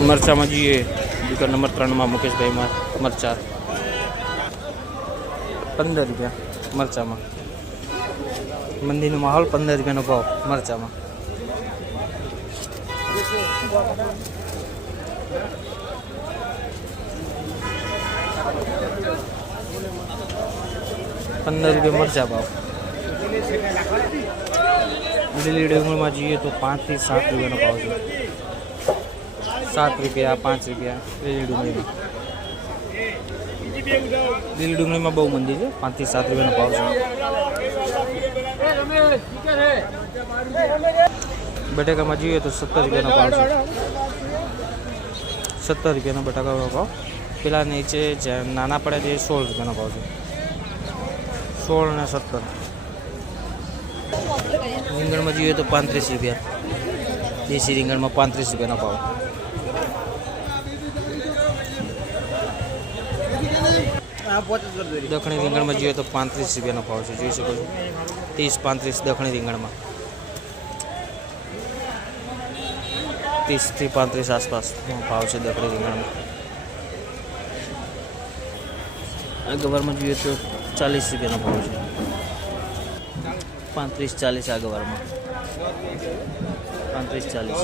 મરચામાં જોઈએ દુકાન નંબર ત્રણમાં મુકેશભાઈમાં મરચા પંદર રૂપિયા મરચામાં મંદિરનો માહોલ પંદર રૂપિયાનો ભાવ મરચામાં પંદર રૂપિયા મરચા ભાવ લીલી ડુંગળીમાં જોઈએ તો પાંચથી સાત રૂપિયાનો ભાવ છે સાત રૂપિયા, પાંચ રૂપિયા લીલી ડુંગળીમાં. લીલી ડુંગળીમાં બહુ મંદી છે, પાંચથી સાત રૂપિયાનો ભાવ છે. બટાકામાં જોઈએ તો સત્તર રૂપિયાનો ભાવ છે. સત્તર રૂપિયાનો બટાકાનો ભાવ પેલા નીચે જે નાના પડે એ સોળ રૂપિયાનો ભાવ છે. સોળ ને સત્તર. રીંગણમાં જોઈએ તો પાંત્રીસ રૂપિયા. દેશી રીંગણમાં પાંત્રીસ રૂપિયાનો ભાવ દક્ષિણી રીંગણમાં જોઈએ તો પાંત્રીસ રૂપિયાનો ભાવ છે, જોઈ શકો છો. ત્રીસ, પાંત્રીસ દખણી રીંગણમાં. ત્રીસથી પાંત્રીસ આસપાસ ભાવ છે દખણી રીંગણમાં. ગવારમાં જોઈએ તો ચાલીસ રૂપિયાનો ભાવ છે. પાંત્રીસ, ચાલીસ આ ગવારમાં. પાંત્રીસ, ચાલીસ.